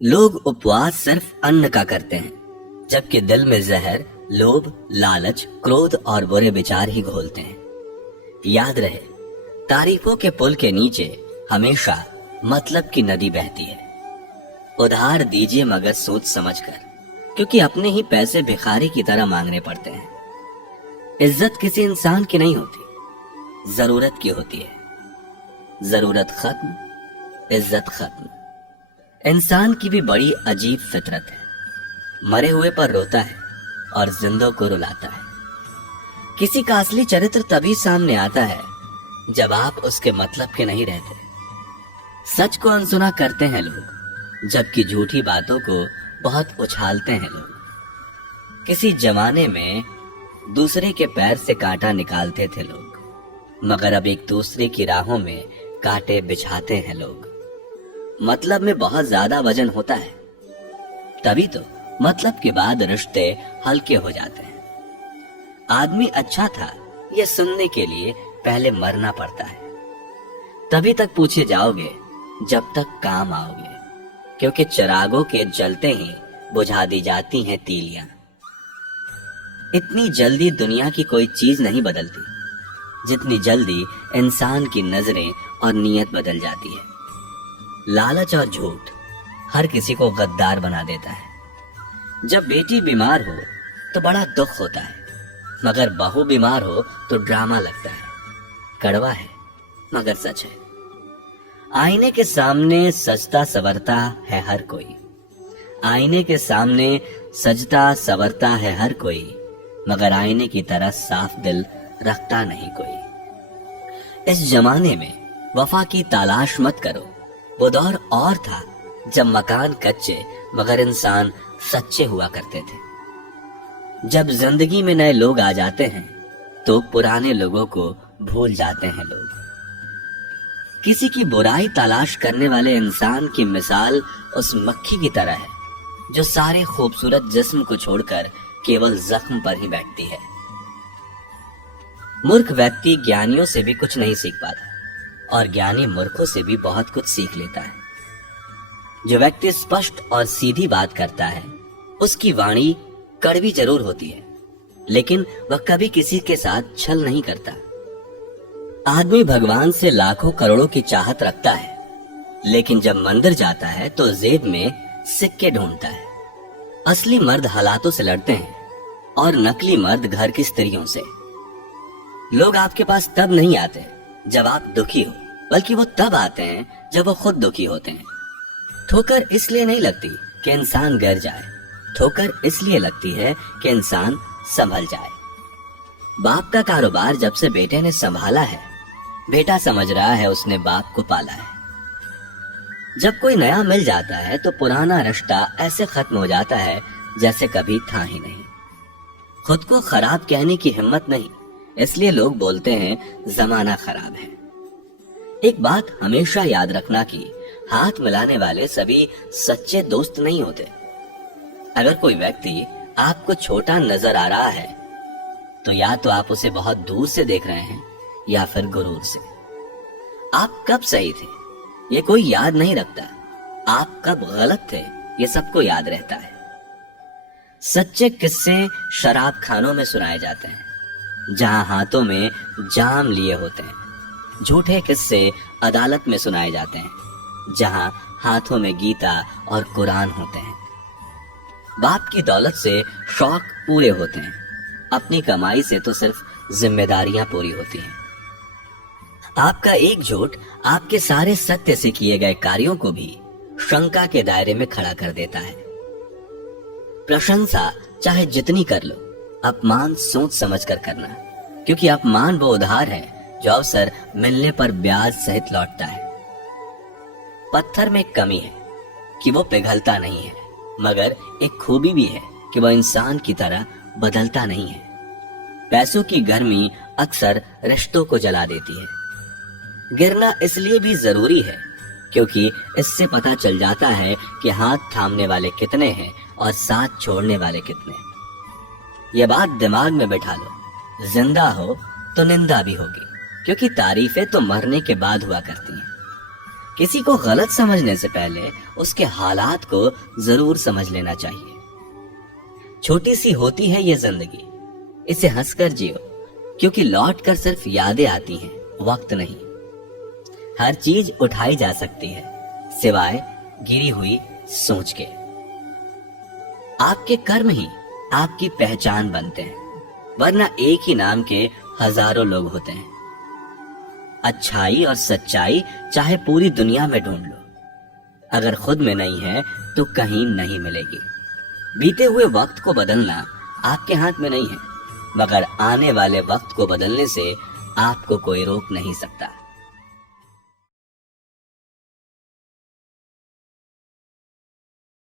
लोग उपवास सिर्फ अन्न का करते हैं, जबकि दिल में जहर, लोभ, लालच, क्रोध और बुरे विचार ही घोलते हैं। याद रहे, तारीफों के पुल के नीचे हमेशा मतलब की नदी बहती है। उधार दीजिए मगर सोच समझकर, क्योंकि अपने ही पैसे भिखारी की तरह मांगने पड़ते हैं। इज्जत किसी इंसान की नहीं होती, जरूरत की होती है। जरूरत खत्म, इज्जत खत्म। इंसान की भी बड़ी अजीब फितरत है। मरे हुए पर रोता है और जिंदों को रुलाता है। किसी का असली चरित्र तभी सामने आता है जब आप उसके मतलब के नहीं रहते। सच को अनसुना करते हैं लोग, जबकि झूठी बातों को बहुत उछालते हैं लोग। किसी जमाने में दूसरे के पैर से कांटा निकालते थे लोग, मगर अब एक दूसरे की राहों में कांटे बिछाते हैं लोग। मतलब में बहुत ज्यादा वजन होता है, तभी तो मतलब के बाद रिश्ते हल्के हो जाते हैं। आदमी अच्छा था यह सुनने के लिए पहले मरना पड़ता है, तभी तक पूछे जाओगे जब तक काम आओगे, क्योंकि चिरागों के जलते ही बुझा दी जाती हैं तीलियां। इतनी जल्दी दुनिया की कोई चीज नहीं बदलती, जितनी जल्दी इंसान की नजरें और नीयत बदल जाती है। लालच और झूठ हर किसी को गद्दार बना देता है। जब बेटी बीमार हो तो बड़ा दुख होता है, मगर बहू बीमार हो तो ड्रामा लगता है। कड़वा है मगर सच है। आईने के सामने सजता संवरता है हर कोई। आईने के सामने सजता संवरता है हर कोई, मगर आईने की तरह साफ दिल रखता नहीं कोई। इस जमाने में वफा की तलाश मत करो। वो दौर और था जब मकान कच्चे मगर इंसान सच्चे हुआ करते थे। जब जिंदगी में नए लोग आ जाते हैं तो पुराने लोगों को भूल जाते हैं लोग। किसी की बुराई तलाश करने वाले इंसान की मिसाल उस मक्खी की तरह है जो सारे खूबसूरत जिस्म को छोड़कर केवल जख्म पर ही बैठती है। मूर्ख व्यक्ति ज्ञानियों से भी कुछ नहीं सीख पाता, और ज्ञानी मूर्खों से भी बहुत कुछ सीख लेता है। जो व्यक्ति स्पष्ट और सीधी बात करता है, उसकी वाणी कड़वी जरूर होती है, लेकिन वह कभी किसी के साथ छल नहीं करता। आदमी भगवान से लाखों करोड़ों की चाहत रखता है, लेकिन जब मंदिर जाता है तो जेब में सिक्के ढूंढता है। असली मर्द हालातों से लड़ते हैं और नकली मर्द घर की स्त्रियों से। लोग आपके पास तब नहीं आते जब आप दुखी हो, बल्कि वो तब आते हैं जब वो खुद दुखी होते हैं। ठोकर इसलिए नहीं लगती कि इंसान गिर जाए, ठोकर इसलिए लगती है कि इंसान संभल जाए। बाप का कारोबार जब से बेटे ने संभाला है, बेटा समझ रहा है उसने बाप को पाला है। जब कोई नया मिल जाता है तो पुराना रिश्ता ऐसे खत्म हो जाता है जैसे कभी था ही नहीं। खुद को खराब कहने की हिम्मत नहीं, इसलिए लोग बोलते हैं जमाना खराब है। एक बात हमेशा याद रखना कि हाथ मिलाने वाले सभी सच्चे दोस्त नहीं होते। अगर कोई व्यक्ति आपको छोटा नजर आ रहा है तो या तो आप उसे बहुत दूर से देख रहे हैं या फिर गुरूर से। आप कब सही थे ये कोई याद नहीं रखता, आप कब गलत थे ये सबको याद रहता है। सच्चे किस्से शराब खानों में सुनाए जाते हैं, जहां हाथों में जाम लिए होते हैं। झूठे किस्से अदालत में सुनाए जाते हैं, जहां हाथों में गीता और कुरान होते हैं। बाप की दौलत से शौक पूरे होते हैं, अपनी कमाई से तो सिर्फ जिम्मेदारियां पूरी होती हैं। आपका एक झूठ आपके सारे सत्य से किए गए कार्यों को भी शंका के दायरे में खड़ा कर देता है। प्रशंसा चाहे जितनी कर लो, अपमान सोच समझ कर करना, क्योंकि अपमान वो उधार है जो अवसर मिलने पर ब्याज सहित लौटता है। पत्थर में एक कमी है कि वो पिघलता नहीं है, मगर एक खूबी भी है कि वो इंसान की तरह बदलता नहीं है। पैसों की गर्मी अक्सर रिश्तों को जला देती है। गिरना इसलिए भी जरूरी है क्योंकि इससे पता चल जाता है कि हाथ थामने वाले कितने हैं और साथ छोड़ने वाले कितने। यह बात दिमाग में बैठा लो, जिंदा हो तो निंदा भी होगी, क्योंकि तारीफें तो मरने के बाद हुआ करती हैं। किसी को गलत समझने से पहले उसके हालात को जरूर समझ लेना चाहिए। छोटी सी होती है ये जिंदगी, इसे हंसकर जियो, क्योंकि लौट कर सिर्फ यादें आती हैं, वक्त नहीं। हर चीज उठाई जा सकती है सिवाय गिरी हुई सोच के। आपके कर्म ही आपकी पहचान बनते हैं, वरना एक ही नाम के हजारों लोग होते हैं। अच्छाई और सच्चाई चाहे पूरी दुनिया में ढूंढ लो, अगर खुद में नहीं है तो कहीं नहीं मिलेगी। बीते हुए वक्त को बदलना आपके हाथ में नहीं है, मगर आने वाले वक्त को बदलने से आपको कोई रोक नहीं सकता।